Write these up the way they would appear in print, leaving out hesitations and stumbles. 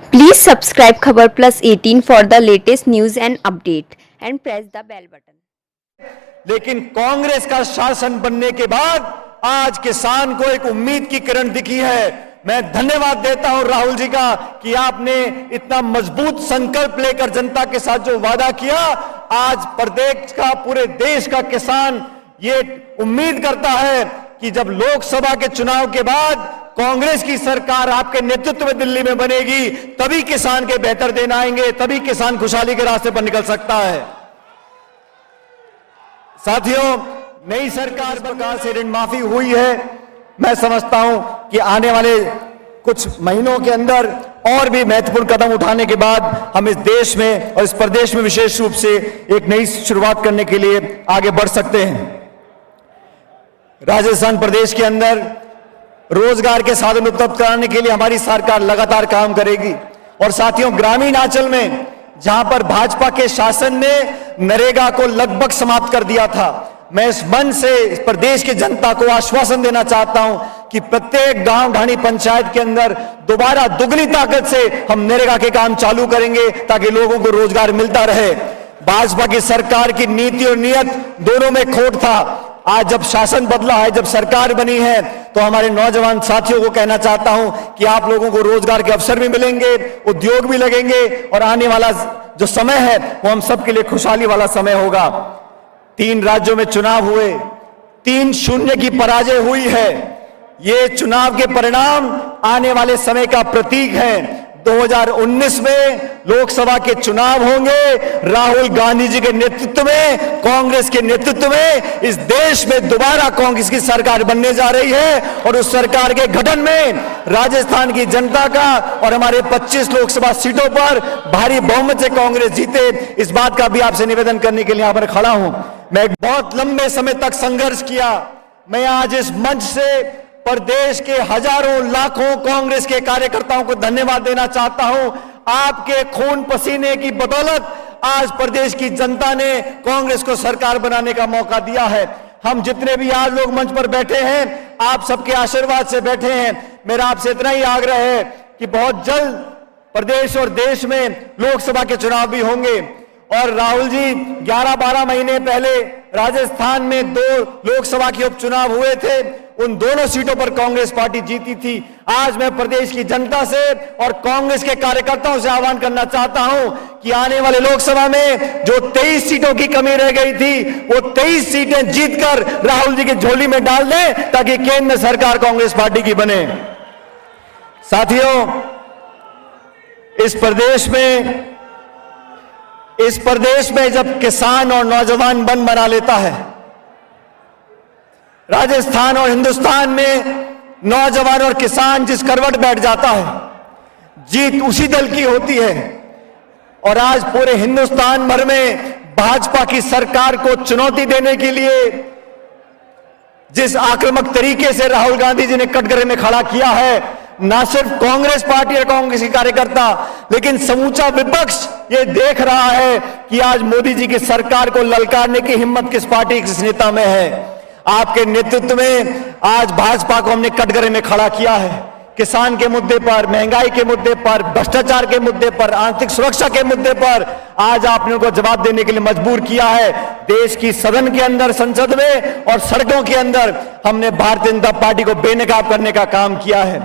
Please subscribe Khabar Plus 18 for the latest news and update and press the bell button. लेकिन कांग्रेस का शासन बनने के बाद आज किसान को एक उम्मीद की किरण दिखी है। मैं धन्यवाद देता हूं राहुल जी का कि आपने इतना मजबूत संकल्प लेकर जनता के साथ जो वादा किया, आज प्रदेश का, पूरे देश का किसान ये उम्मीद करता है कि जब लोकसभा के चुनाव के बाद कांग्रेस की सरकार आपके नेतृत्व में दिल्ली में बनेगी, तभी किसान के बेहतर दिन आएंगे, तभी किसान खुशहाली के रास्ते पर निकल सकता है। साथियों, नई सरकार प्रकार से ऋण माफी हुई है। मैं समझता हूं कि आने वाले कुछ महीनों के अंदर और भी महत्वपूर्ण कदम उठाने के बाद हम इस देश में और इस प्रदेश में विशेष रूप से एक नई शुरुआत करने के लिए आगे बढ़ सकते हैं। राजस्थान प्रदेश के अंदर रोजगार के साधन उपलब्ध कराने के लिए हमारी सरकार लगातार काम करेगी। और साथियों, ग्रामीण अंचल में जहां पर भाजपा के शासन ने नरेगा को लगभग समाप्त कर दिया था, मैं इस मंच से इस प्रदेश की जनता को आश्वासन देना चाहता हूं कि प्रत्येक गांव ढाणी पंचायत के अंदर दोबारा दुगनी ताकत से हम नरेगा के काम चालू करेंगे ताकि लोगों को रोजगार मिलता रहे। भाजपा की सरकार की नीति और नियत दोनों में खोट था। आज जब शासन बदला है, जब सरकार बनी है, तो हमारे नौजवान साथियों को कहना चाहता हूं कि आप लोगों को रोजगार के अवसर भी मिलेंगे, उद्योग भी लगेंगे और आने वाला जो समय है वो हम सबके लिए खुशहाली वाला समय होगा। 3 राज्यों में चुनाव हुए, 3-0 की पराजय हुई है। ये चुनाव के परिणाम आने वाले समय का प्रतीक है। 2019 में लोकसभा के चुनाव होंगे। राहुल गांधी जी के नेतृत्व में, कांग्रेस के नेतृत्व में इस देश में दोबारा कांग्रेस की सरकार बनने जा रही है और उस सरकार के गठन में राजस्थान की जनता का और हमारे 25 लोकसभा सीटों पर भारी बहुमत से कांग्रेस जीते, इस बात का भी आपसे निवेदन करने के लिए यहां पर खड़ा हूं। मैं बहुत लंबे समय तक संघर्ष किया। मैं आज इस मंच से प्रदेश के हजारों लाखों कांग्रेस के कार्यकर्ताओं को धन्यवाद देना चाहता हूं। आपके खून पसीने की बदौलत आज प्रदेश की जनता ने कांग्रेस को सरकार बनाने का मौका दिया है। हम जितने भी आज लोग मंच पर बैठे हैं, आप सबके आशीर्वाद से बैठे हैं। मेरा आपसे इतना ही आग्रह है कि बहुत जल्द प्रदेश और देश में लोकसभा के चुनाव भी होंगे। और राहुल जी, 11-12 महीने पहले राजस्थान में 2 लोकसभा के उपचुनाव हुए थे, उन दोनों सीटों पर कांग्रेस पार्टी जीती थी। आज मैं प्रदेश की जनता से और कांग्रेस के कार्यकर्ताओं से आह्वान करना चाहता हूं कि आने वाले लोकसभा में जो 23 सीटों की कमी रह गई थी, वो 23 सीटें जीतकर राहुल जी की झोली में डाल दें ताकि केंद्र में सरकार कांग्रेस पार्टी की बने। साथियों, इस प्रदेश में जब किसान और नौजवान मन बना लेता है, राजस्थान और हिंदुस्तान में नौजवान और किसान जिस करवट बैठ जाता है, जीत उसी दल की होती है। और आज पूरे हिंदुस्तान भर में भाजपा की सरकार को चुनौती देने के लिए जिस आक्रामक तरीके से राहुल गांधी जी ने कटघरे में खड़ा किया है, ना सिर्फ कांग्रेस पार्टी और कांग्रेस के कार्यकर्ता, लेकिन समूचा विपक्ष ये देख रहा है कि आज मोदी जी की सरकार को ललकारने की हिम्मत किस पार्टी, किस नेता में है। आपके नेतृत्व में आज भाजपा को हमने कटघरे में खड़ा किया है। किसान के मुद्दे पर, महंगाई के मुद्दे पर, भ्रष्टाचार के मुद्दे पर, आर्थिक सुरक्षा के मुद्दे पर आज आपने उनको जवाब देने के लिए मजबूर किया है। देश की सदन के अंदर, संसद में और सड़कों के अंदर हमने भारतीय जनता पार्टी को बेनकाब करने का काम किया है।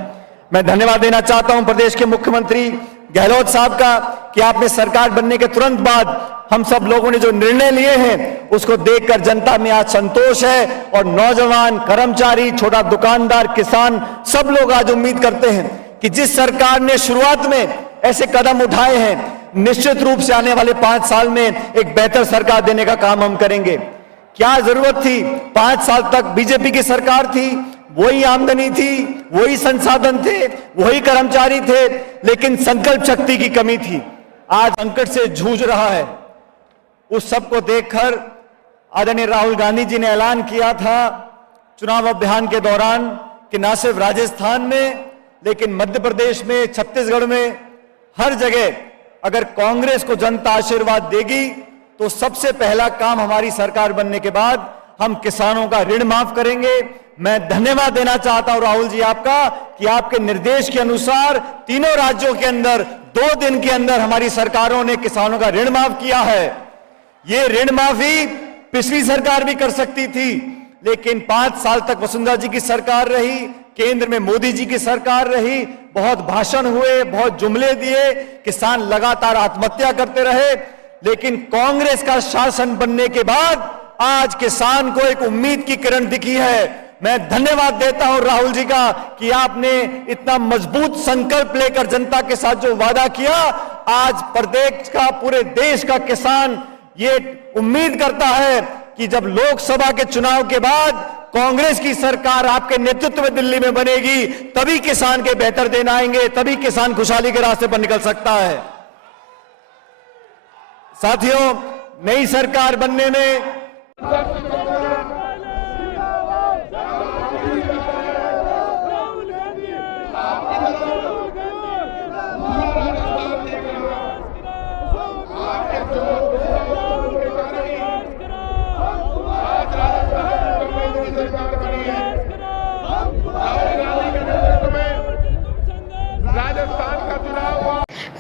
मैं धन्यवाद देना चाहता हूं प्रदेश के मुख्यमंत्री गहलोत साहब का कि आपने सरकार बनने के तुरंत बाद हम सब लोगों ने जो निर्णय लिए हैं उसको देखकर जनता में आज संतोष है। और नौजवान, कर्मचारी, छोटा दुकानदार, किसान, सब लोग आज उम्मीद करते हैं कि जिस सरकार ने शुरुआत में ऐसे कदम उठाए हैं, निश्चित रूप से आने वाले 5 साल में एक बेहतर सरकार देने का काम हम करेंगे। क्या जरूरत थी? 5 साल तक बीजेपी की सरकार थी, वही आमदनी थी, वही संसाधन थे, वही कर्मचारी थे, लेकिन संकल्प शक्ति की कमी थी। आज संकट से जूझ रहा है। उस सब को देखकर आदरणीय राहुल गांधी जी ने ऐलान किया था चुनाव अभियान के दौरान कि न सिर्फ राजस्थान में, लेकिन मध्य प्रदेश में, छत्तीसगढ़ में, हर जगह अगर कांग्रेस को जनता आशीर्वाद देगी तो सबसे पहला काम हमारी सरकार बनने के बाद हम किसानों का ऋण माफ करेंगे। मैं धन्यवाद देना चाहता हूं राहुल जी आपका कि आपके निर्देश के अनुसार तीनों राज्यों के अंदर 2 दिन के अंदर हमारी सरकारों ने किसानों का ऋण माफ किया है। ये ऋण माफी पिछली सरकार भी कर सकती थी, लेकिन 5 साल तक वसुंधरा जी की सरकार रही, केंद्र में मोदी जी की सरकार रही, बहुत भाषण हुए, बहुत जुमले दिए, किसान लगातार आत्महत्या करते रहे। लेकिन कांग्रेस का शासन बनने के बाद आज किसान को एक उम्मीद की किरण दिखी है। मैं धन्यवाद देता हूं राहुल जी का कि आपने इतना मजबूत संकल्प लेकर जनता के साथ जो वादा किया, आज प्रदेश का, पूरे देश का किसान ये उम्मीद करता है कि जब लोकसभा के चुनाव के बाद कांग्रेस की सरकार आपके नेतृत्व में दिल्ली में बनेगी, तभी किसान के बेहतर दिन आएंगे, तभी किसान खुशहाली के रास्ते पर निकल सकता है। साथियों, नई सरकार बनने में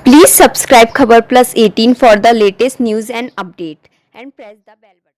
Please subscribe Khabar Plus 18 for the latest news and update and press the bell button.